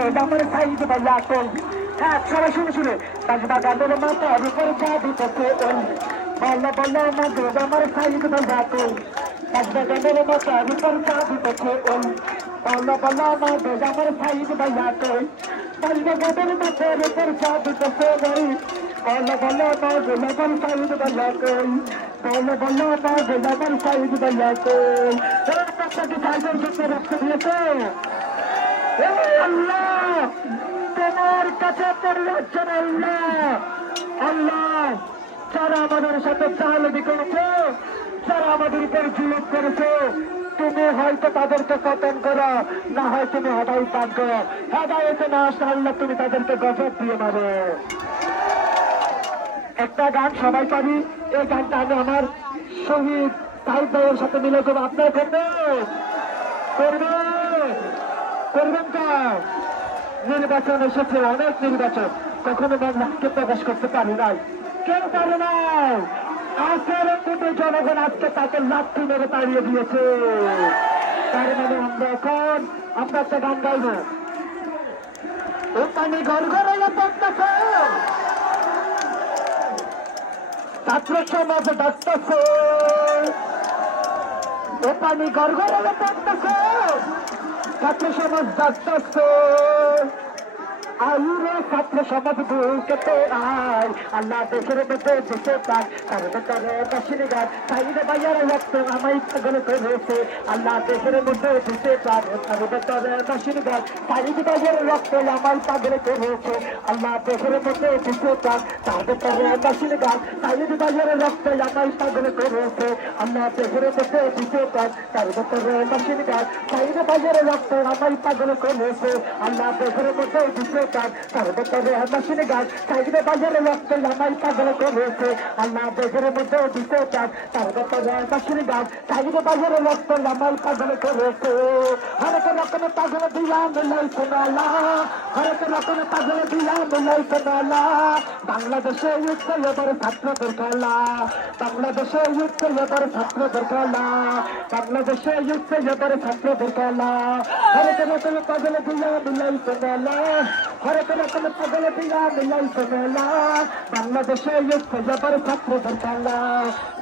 আমার সাইড ভাইয়া কই হ্যাঁ সবাই শুনে বাগানের মাথার উপরে জাদু করছে ওই বল্লা বল্লা মাঝে আমার সাইড ভাইয়া কই বাগানের মাথার উপর জাদু করছে ওই বল্লা বল্লা মাঝে আমার সাইড ভাইয়া কই বাগানের মাথার উপর জাদু করছে ওই বল্লা বল্লা মাঝে আমার সাইড ভাইয়া কই বল্লা বল্লা মাঝে আমার সাইড ভাইয়া কই আপনাকে সাইডের ক্ষেত্রে রক্ত দিয়েছে আল্লাহ তোমার কাছে পরিবর্তন আল্লাহ যারা আমাদের সাথে চালাকি করেছে যারা আমাদের উপর জুলুম করেছে তুমি হয়তো তাদেরকে পতন করো না হয় তুমি হঠাৎ পাক হেদায়েতে না আসলে আল্লাহ তুমি তাদেরকে গজব দিয়ে মারো একটা গান সবাই পারি এই গানটা আমি আমার শহীদ সাহিদ ভাইয়ের সাথে মিলে করবো আপনার করবেন তো নির্বাচন এসেছে অনেক নির্বাচন কখনো বাংলাকে প্রকাশ করতে পারি নাই কেউ পারে নাই আজকের দুটো জনগণ আজকে তাকে লাঠি মেরে তাড়িয়ে দিয়েছে তার মানে আমরা এখন আমরা একটা গান গাইব ও পানি ঘর ঘর পড়তেছে ছাত্র সমাজ ডাকতেছে ও পানি ঘর ঘর পড়তেছে ছাত্র সমাজ ডাকতেছে আইরে ছাত্র সমাজ বুকেতে আয় আল্লাহ দেশের মধ্যে দেশে পাক সর্বতরে বাসির গান সাইডে বাইয়ার রক্ত আমায় পাগল করেছে আল্লাহ দেশের মধ্যে দেশে পাক সর্বতরে বাসির গান সাইডে বাইয়ার রক্ত আমায় পাগল করেছে আল্লাহ দেশের মধ্যে দেশে পাক সর্বতরে বাসির গান সাইডে বাইয়ার রক্ত আমায় পাগল করেছে আল্লাহ দেশের মধ্যে দেশে পাক সর্বতরে বাসির গান সাইডে বাইয়ার রক্ত আমায় পাগল করেছে আল্লাহ দেশের মধ্যে দেশে সর্বতরে বাসির গান সাইডে বাইয়ার রক্ত আমায় পাগল করেছে আল্লাহ দেশের মধ্যে দিতে চান সর্বতরে বাসির গান সাইডে বাইয়ার রক্ত আমায় পাগল করেছে হরেক রকম পাগল দিয়া মিলাইছে মেলা হরেক রকম পাগল দিয়া মিলাইছে মেলা বাংলাদেশে ইচ্ছে এবার ছাত্রদের খেলা বাংলাদেশে ইচ্ছে এবার ছাত্রদের খেলা বাংলাদেশে ইচ্ছে এবার ছাত্রদের খেলা হরেক রকম পাগল দিয়া মিলাইছে মেলা হরেক রকম পাগল দিয়া মিলাইছে মেলা বাংলাদেশে ইচ্ছে এবার ছাত্রদের খেলা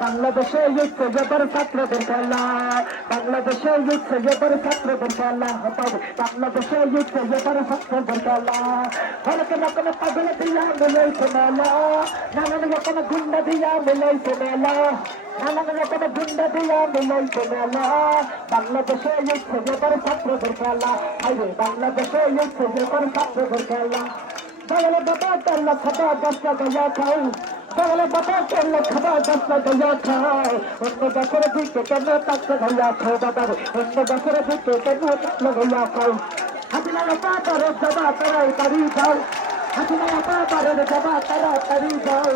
বাংলাদেশে ইচ্ছে এবার ছাত্রদের খেলা বাংলাদেশে ইচ্ছে এবার ছাত্রদের খেলা হবে বাংলাদেশে ইচ্ছে এবার ছাত্রদের খেলা হরেক রকম পাগল দিয়া মিলাইছে মেলা নানান রকম গুন্ডা দিয়া মিলাইছে মেলা নানান রকম গুন্ডা দিয়া মিলাইছে মেলা বাংলাদেশে ইচ্ছে এবার ছাত্রদের খেলা আইরে বাংলাদেশে ইচ্ছে এবার ছাত্রদের খেলা বলে বাবা তাল্লা খাতা দশটা গয়া খাও বলে বাবা তাল্লা খাতা দশটা গয়া খাও অন্য দেশের দিকে কেন তাকে গয়া খাও বাবা অন্য দেশের দিকে কেন তাকলে গয়া খাও হাতিনা পাতারে জবা তারাই তারি যাও হাতিনা পাতারে জবা তাড়াতাড়ি যাও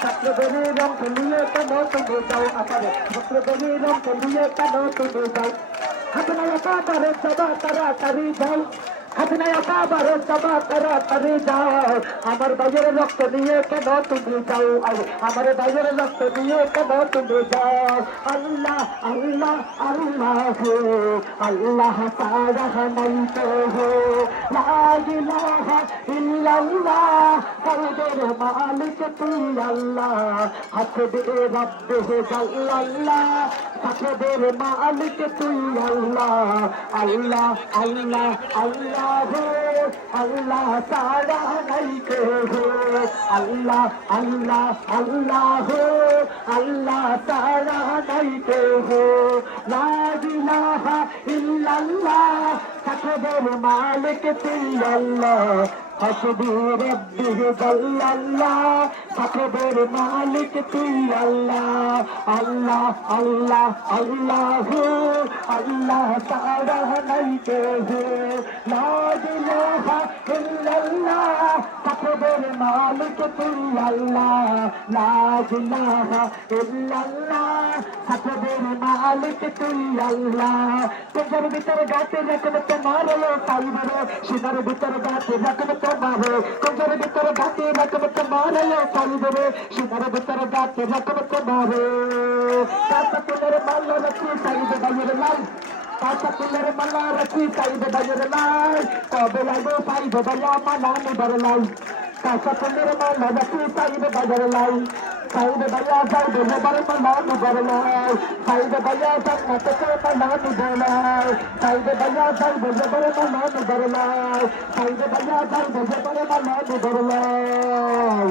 ছাত্রদের রং নিয়ে কেন তুমি যাও আপারে ছাত্রদের রং নিয়ে কেন তুমি যাও হাতিনা পাতারে জবা তাড়াতাড়ি যাও হাতিনা পাতারে জবা তাড়াতাড়ি যাও আমার বাইরের রক্ত নিয়ে কেন তুমি যাও আমার বাইরের রক্ত নিয়ে কেন তুমি যাও আল্লাহ আল্লাহ আল্লাহ আল্লাহ তাআলা নাই তো লা ইলাহা ইল্লাল্লাহ কালবের মালিক তুই আল্লাহ হাসবে রব্বে জাল্লাল্লাহ হাসবের মালিক তুই আল্লাহ আল্লাহ আল্লাহ আল্লাহ আল্লাহ তাআলা নাই তো আল্লাহ আল্লাহ আল্লাহ আল্লাহ তাআলা নাই তো লা ইলাহা ইল্লাল্লাহ হাসবের মালিক তুই আল্লাহ হাসবি রব্বি জাল্লাল্লাহ হাসবের মালিক তুই আল্লাহ আল্লাহ আল্লাহ আল্লাহ আল্লাহ তাআলা নাই তো লা ইলাহা ইল্লাল্লাহ হাসবের মালিক তুই আল্লাহ লা ইলাহা ইল্লাল্লাহ হাসবের মালিক তুই আল্লাহ তোমার ভিতরে গাতে রাখবে তোমার পাইবে সিনার ভিতরে গাতে রাখবে তোমার তোমার ভিতরে গাতে রাখবে তোমার পাইবে সিনার ভিতরে গাতে রাখবে তোমার কাছে তোমার মাল রাখি সাইবে বাইরে লাল কাঁচা ফুলের মালা রাখি চাইবে বাজার লাই কবে লাগবে পাইবে বাজা মালা নিবার লাই কাঁচা ফুলের মালা রাখি চাইবে বাজার লাই চাইবে বাজা চাইবে নেবার মালা নিবার লাই চাইবে বাজা চাইবে থেকে মালা নিবার লাই চাইবে বাজা চাইবে নেবার মালা নিবার লাই চাইবে বাজা চাইবে নেবার মালা নিবার লাই